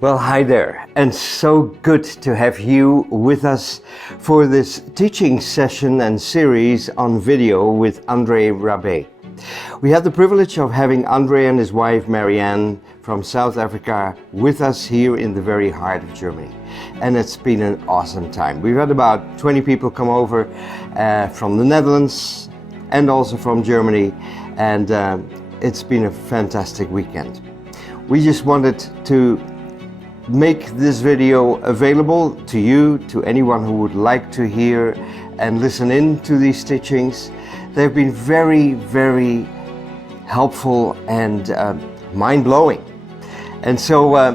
Well, hi there, and so good to have you with us for this teaching session and series on video with André Rabe. We had the privilege of having André and his wife Marianne from South Africa with us here in the very heart of Germany, and it's been an awesome time. We've had about 20 people come over from the Netherlands and also from Germany, and it's been a fantastic weekend. We just wanted to make this video available to you, to anyone who would like to hear and listen in to these teachings. They've been very, very helpful and mind-blowing. And so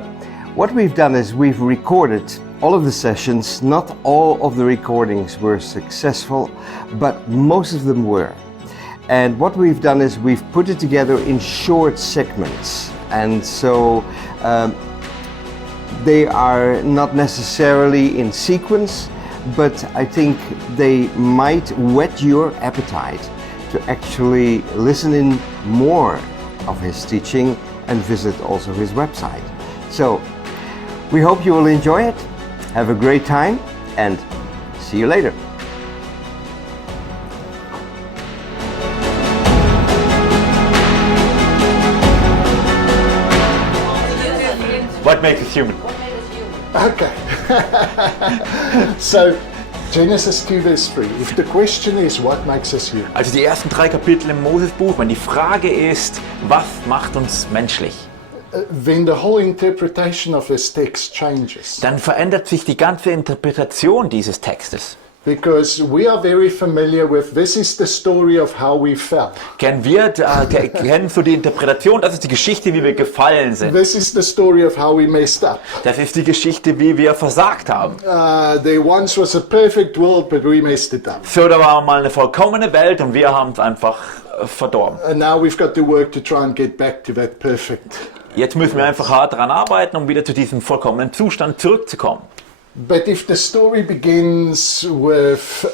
what we've done is we've recorded all of the sessions. Not all of the recordings were successful, but most of them were. And what we've done is we've put it together in short segments. And so they are not necessarily in sequence, but I think they might whet your appetite to actually listen in more of his teaching and visit also his website. So we hope you will enjoy it. Have a great time and see you later. What makes us human? Okay. So, Genesis 2 verse 3. If the question is, what makes us human? Also die ersten 3 Kapitel im Mosesbuch, wenn die Frage ist, was macht uns menschlich? Then the whole interpretation of this text changes. Dann verändert sich die ganze Interpretation dieses Textes. Because we are very familiar with, this is the story of how we fell. Kennen so die Interpretation, das ist die Geschichte, wie wir gefallen sind. This is the story of how we messed up. Das ist die Geschichte, wie wir versagt haben. There once was a perfect world, but we messed it up. So, da war mal eine vollkommene Welt und wir haben es einfach verdorben. And now we've got to work to try and get back to that perfect. Jetzt müssen wir einfach hart daran arbeiten, um wieder zu diesem vollkommenen Zustand zurückzukommen. But if the story begins with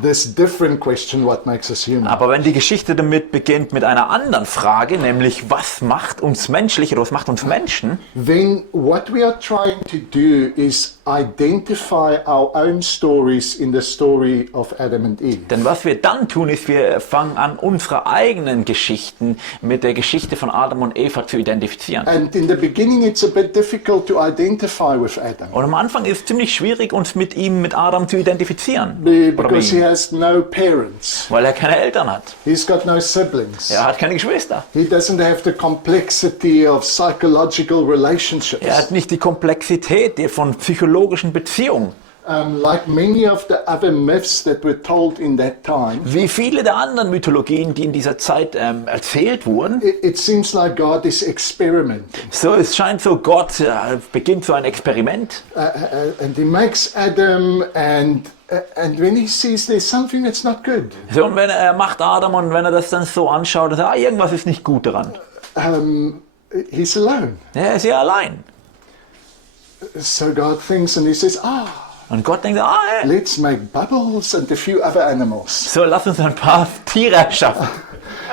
this different question, what makes us human? Aber wenn die Geschichte damit beginnt mit einer anderen Frage, nämlich was macht uns menschlich oder was macht uns Menschen, Then what we are trying to do is identify our own stories in the story of Adam and Eve. denn was wir dann tun, ist, wir fangen an, unsere eigenen Geschichten mit der Geschichte von Adam und Eva zu identifizieren. And in the beginning it's a bit difficult to identify with Adam. Und am Anfang ist es ziemlich schwierig, uns mit Adam zu identifizieren. Because he has no parents. Weil er keine Eltern hat. He's got no siblings. Er hat keine Geschwister. He doesn't have the complexity of psychological relationships. Er hat nicht die Komplexität von psychologischen Beziehungen. Like many of the other myths that were told in that time, Wie viele der anderen Mythologien, die in dieser Zeit erzählt wurden. it seems like God is experimenting. So, es scheint so, Gott beginnt so ein Experiment. And he makes Adam and when he sees there's something that's not good, So, und wenn er macht Adam und wenn er das dann so anschaut, dann sagt er, irgendwas ist nicht gut daran. he's alone. Er ist ja allein. So God thinks and he says, Und Gott denkt, hey, let's make Bubbles and a few other animals. so lass uns ein paar Tiere erschaffen.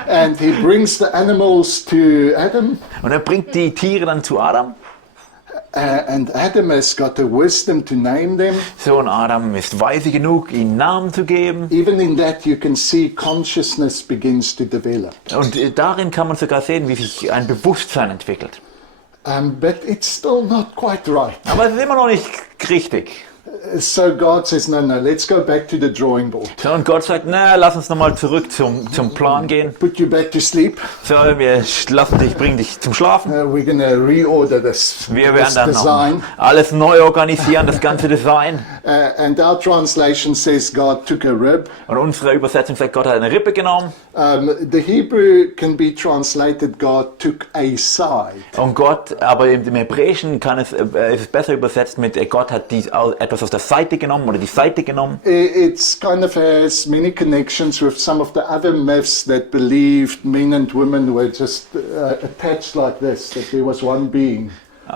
And he brings the animals to Adam. Und er bringt die Tiere dann zu Adam. And Adam has got the wisdom to name them. So, und Adam ist weise genug, ihnen Namen zu geben. Even in that you can see consciousness begins to develop. Und darin kann man sogar sehen, wie sich ein Bewusstsein entwickelt. But it's still not quite right. Aber es ist immer noch nicht richtig. So God says, no, let's go back to the drawing board. So, und Gott sagt, na, lass uns nochmal zurück zum Plan gehen. Put you back to sleep. So, bringen dich zum Schlafen. We're going to reorder this, Wir this werden dann design. noch alles neu organisieren, das ganze Design. And our translation says God took a rib. Und unsere Übersetzung sagt, Gott hat eine Rippe genommen. The Hebrew can be translated God took a side. Und Gott, aber im Hebräischen ist es besser übersetzt mit Gott hat etwas aus der Seite genommen oder die Seite genommen. It's kind of has many connections with some of the other myths that believed men and women were just attached like this, that there was one being.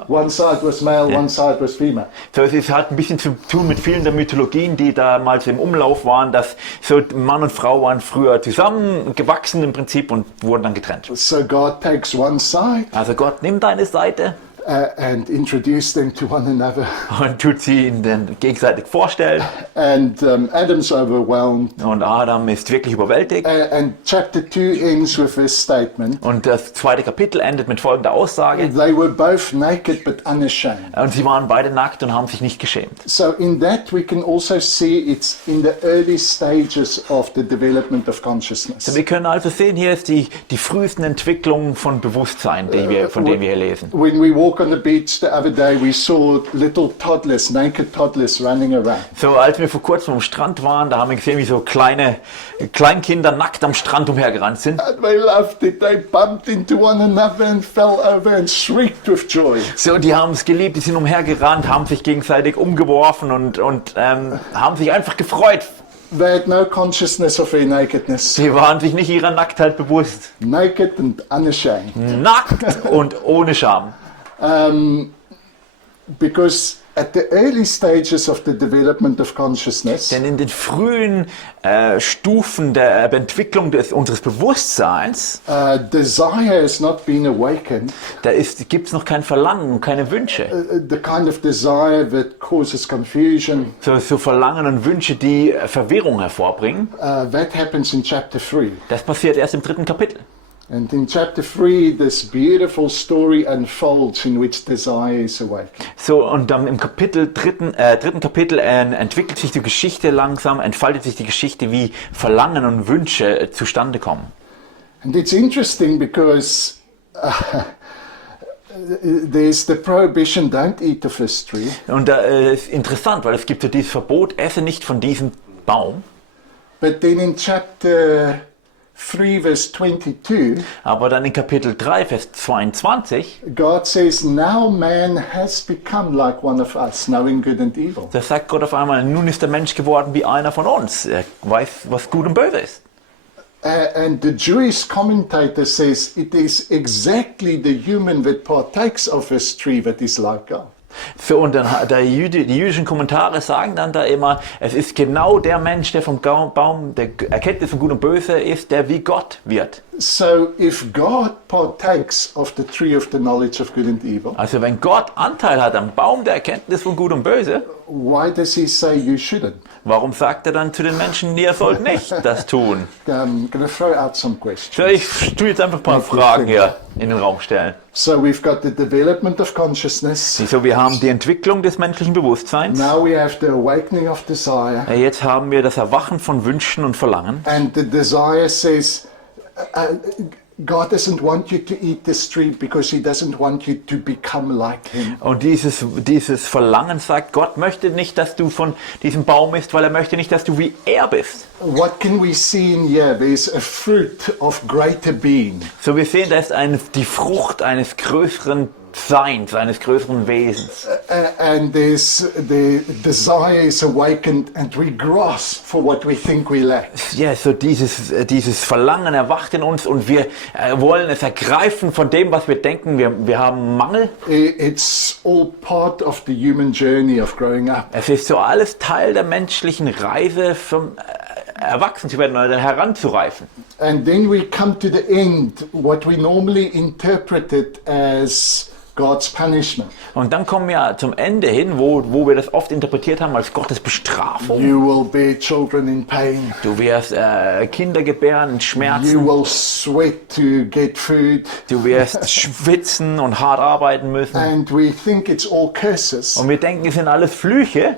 One side was male, one side was female. So, es hat ein bisschen zu tun mit vielen der Mythologien, die damals im Umlauf waren, dass so Mann und Frau waren früher zusammengewachsen im Prinzip und wurden dann getrennt. So God takes one side Also Gott nimmt eine Seite and introduce them to one another. und tut sie ihnen dann gegenseitig vorstellen. And Adam's overwhelmed. Und Adam ist wirklich überwältigt. And chapter 2 ends with this statement. Und das zweite Kapitel endet mit folgender Aussage. They were both naked but unashamed. Und sie waren beide nackt und haben sich nicht geschämt. So in that we can also see it's in the early stages of the development of consciousness. Wir können also sehen, hier ist die frühesten Entwicklungen von Bewusstsein, von denen wir hier lesen. When we walk on the beach the other day, we saw little toddlers, naked toddlers running around. So, als wir vor kurzem am Strand waren, da haben wir gesehen, wie so Kleinkinder nackt am Strand umhergerannt sind. And they loved it. They bumped into one another and fell over and shrieked with joy. So, die haben es geliebt, die sind umhergerannt, haben sich gegenseitig umgeworfen und haben sich einfach gefreut. They had no consciousness of their nakedness. Sie waren sich nicht ihrer Nacktheit bewusst. Naked and unashamed. Nackt und ohne Scham. Because at the early stages of the development of consciousness, Denn in den frühen Stufen der Entwicklung unseres Bewusstseins, desire has not been awakened. da gibt es noch kein Verlangen und keine Wünsche. The kind of desire that causes confusion. So Verlangen und Wünsche, die Verwirrung hervorbringen. That happens in chapter 3. Das passiert erst im 3. Kapitel. And in chapter 3, this beautiful story unfolds in which desire is awakened. So, und dann im dritten Kapitel entwickelt sich die Geschichte langsam, entfaltet sich die Geschichte, wie Verlangen und Wünsche zustande kommen. And it's interesting because there's the prohibition, don't eat of this tree. Und da ist interessant, weil es gibt ja dieses Verbot, esse nicht von diesem Baum. But then in chapter 3 verse 22, Aber dann in Kapitel 3, Vers 22, God says, now man has become like one of us, knowing good and evil. da sagt Gott auf einmal, nun ist der Mensch geworden wie einer von uns. Er weiß, was gut und böse ist. And the Jewish commentator says it is exactly the human that partakes of this tree that is like God. So, und dann die jüdischen Kommentare sagen dann da immer, es ist genau der Mensch, der vom Baum der Erkenntnis von Gut und Böse ist, der wie Gott wird. So if God partakes of the tree of the knowledge of good and evil, Also wenn Gott Anteil hat am Baum der Erkenntnis von Gut und Böse, why does he say you shouldn't? warum sagt er dann zu den Menschen, ihr sollt nicht das tun? I'm going to throw out some So, questions. ich tue jetzt einfach ein paar Fragen hier in den Raum stellen. So we've got the development of consciousness. So, wir haben die Entwicklung des menschlichen Bewusstseins. Now we have the awakening of desire. Jetzt haben wir das Erwachen von Wünschen und Verlangen. And the desire says, God doesn't want you to eat this tree because he doesn't want you to become like him. Und dieses Verlangen sagt, Gott möchte nicht, dass du von diesem Baum isst, weil er möchte nicht, dass du wie er bist. What can we see in here? There's a fruit of greater being. So, wir sehen, da ist die Frucht eines größeren Seins, eines größeren Wesens. And there's the desire is awakened and we grasp for what we think we lack. Ja, so dieses Verlangen erwacht in uns und wir wollen es ergreifen von dem, was wir denken, wir haben Mangel. It's all part of the human journey of growing up. Es ist so alles Teil der menschlichen Reise vom erwachsen zu werden oder heranzureifen. And then we come to the end, what we normally interpreted as God's punishment. Und dann kommen wir zum Ende hin, wo wir das oft interpretiert haben als Gottes Bestrafung. You will bear children in pain. Du wirst Kinder gebären in You Schmerzen. will sweat to get food. Du wirst schwitzen und hart arbeiten müssen. And we think it's all curses. Und wir denken, es sind alles Flüche.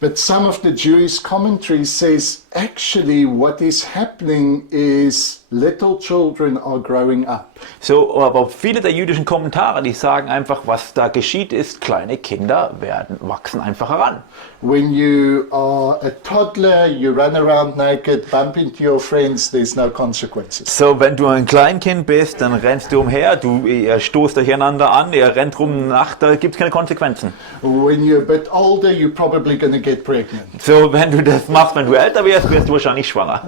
But some of the Jewish commentary says actually what is happening is little children are growing up. So, aber viele der jüdischen Kommentare, die sagen einfach, was da geschieht ist, kleine Kinder wachsen einfach heran. When you are a toddler, you run around naked, bump into your friends, there's no consequences. So, wenn du ein Kleinkind bist, dann rennst du umher, ihr stoßt euch einander an, ihr rennt rum nach, da gibt es keine Konsequenzen. When you're a bit older, you're probably going to get pregnant. So, wenn du das machst, wenn du älter wirst, wirst du wahrscheinlich schwanger.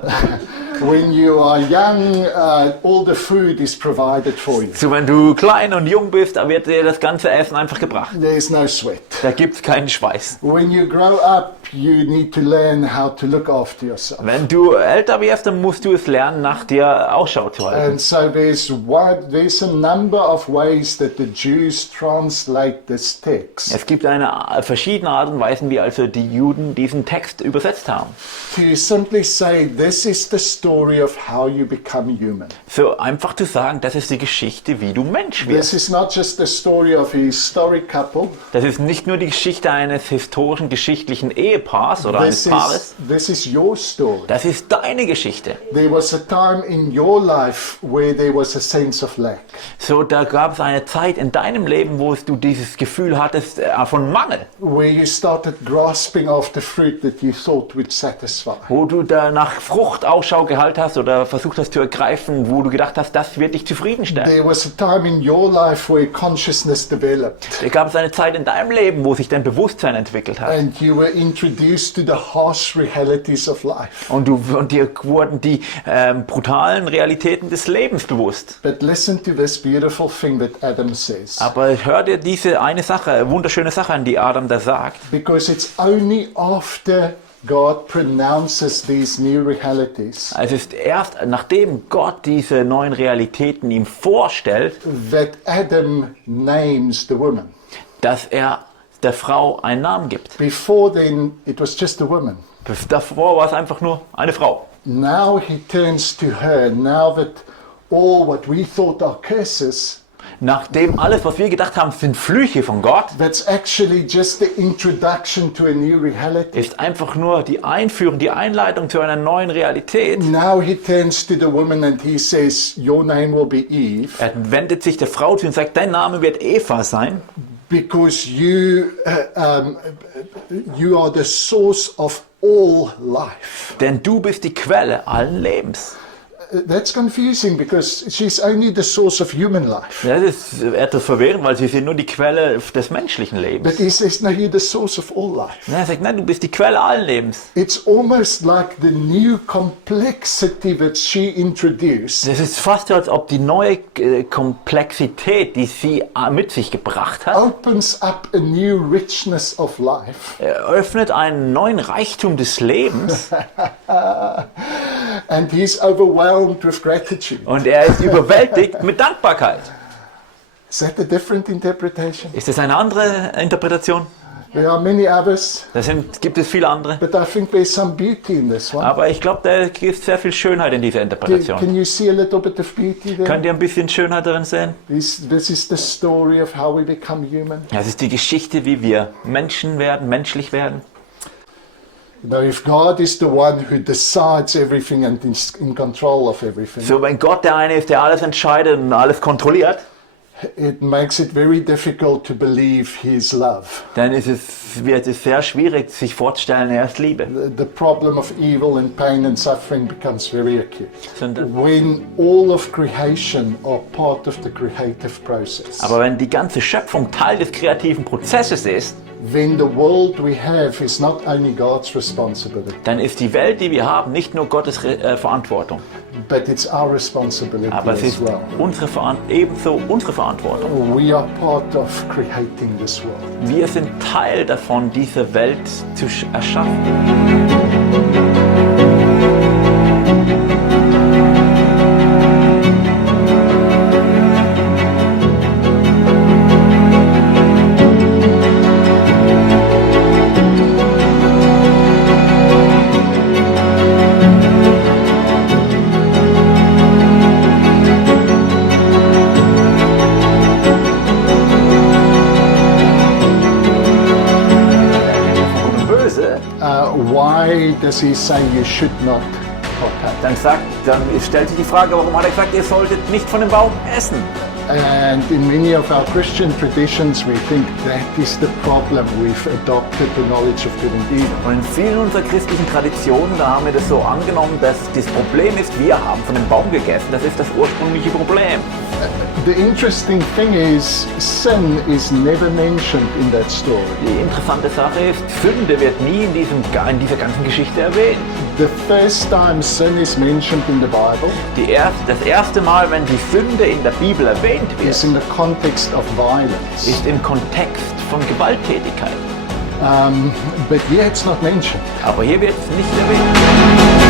When you are young, all the food is provided for you. So, wenn du klein und jung bist, da wird dir das ganze Essen einfach gebracht. There's no sweat. Da gibt es keinen Schweiß. When you grow up, you need to learn how to look after yourself. Wenn du älter wirst, dann musst du es lernen, nach dir Ausschau zu halten. And so there's a number of ways that the Jews translate this text Es gibt verschiedene Art und Weisen, wie also die Juden diesen Text übersetzt haben. to simply say this is the story of how you become human. So einfach zu sagen, das ist die Geschichte, wie du Mensch wirst. This is not just the story of a historic couple. Das ist nicht nur die Geschichte eines historischen, geschichtlichen Ehepaars oder eines Paares. This is your story. Das ist deine Geschichte. There was a time in your life where there was a sense of lack. So, da gab es eine Zeit in deinem Leben, wo du dieses Gefühl hattest von Mangel. Where you started grasping after fruit that you thought would satisfy. Wo du da nach Frucht Ausschau gehalten hast oder versucht hast zu ergreifen, wo du gedacht hast, das wird dich zufriedenstellen. There was a time in your life where consciousness developed. Da gab es eine Zeit in deinem Leben, wo sich dein Bewusstsein entwickelt hat. And you were introduced to the harsh realities of life. Und dir wurden die brutalen Realitäten des Lebens bewusst. But listen to this beautiful thing that Adam says. Aber hör dir diese eine Sache, wunderschöne Sache an, die Adam da sagt. Because it's only after God pronounces these new realities Es ist erst nachdem Gott diese neuen Realitäten ihm vorstellt, that Adam names the woman. dass er der Frau einen Namen gibt. Before then, it was just a woman. Davor war es einfach nur eine Frau. Now he turns to her, now that all what we thought are curses, Nachdem alles, was wir gedacht haben, sind Flüche von Gott, that's actually just the introduction to a new reality. ist einfach nur die Einführung, die Einleitung zu einer neuen Realität. Now he turns to the woman and he says, your name will be Eve, Er wendet sich der Frau zu und sagt, dein Name wird Eva sein, because you are the source of all life. denn du bist die Quelle allen Lebens. That's confusing because she's only the source of human life. Das ist etwas verwirrend, weil sie sind nur die Quelle des menschlichen But Lebens. he says, no, you're the source of all life. Er sagt, nein, du bist die Quelle allen Lebens. It's almost like the new complexity that she introduced Es ist fast so, als ob die neue Komplexität, die sie mit sich gebracht hat, opens up a new richness of life. eröffnet einen neuen Reichtum des Lebens. And he's overwhelmed with gratitude. Und er ist überwältigt mit Dankbarkeit. Is that a different interpretation? Ist das eine andere Interpretation? There are many others, Gibt es viele andere. but I think there's some beauty in this one. Aber ich glaube, da gibt sehr viel Schönheit in dieser Interpretation. Can you see a little bit of beauty there? Könnt ihr ein bisschen Schönheit darin sehen? This is the story of how we become human. Das ist die Geschichte, wie wir Menschen werden, menschlich werden. Now, if God is the one who decides everything and is in control of everything, So, wenn Gott der eine ist, der alles entscheidet und alles kontrolliert, it makes it very difficult to believe His love. dann wird es sehr schwierig, sich vorzustellen, er ist Liebe. The problem of evil and pain and suffering becomes very acute. Sondern- When all of creation are part of the creative process, Aber wenn die ganze Schöpfung Teil des kreativen Prozesses ist, then the world we have is not only God's responsibility, dann ist die Welt, die wir haben, nicht nur Gottes Verantwortung, but it's our responsibility aber es as ist well. ebenso unsere Verantwortung. We are part of creating this world. Wir sind Teil davon, diese Welt zu erschaffen. Gut und Böse, Why does He say you should not partake? dann stellt sich die Frage, warum hat er gesagt, ihr solltet nicht von dem Baum essen? And in many of our Christian traditions, we think that is the problem. We've adopted the knowledge of good and evil. Und in vielen unserer christlichen Traditionen, da haben wir das so angenommen, dass das Problem ist, wir haben von dem Baum gegessen. Das ist das ursprüngliche Problem. The interesting thing is, sin is never mentioned in that story. Die interessante Sache ist, Sünde wird nie in dieser ganzen Geschichte erwähnt. The first time sin is mentioned in the Bible Das erste Mal, wenn die Sünde in der Bibel erwähnt is wird, in the context of violence. ist im Kontext von Gewalttätigkeit. But here it's not mentioned. Aber hier wird es nicht erwähnt.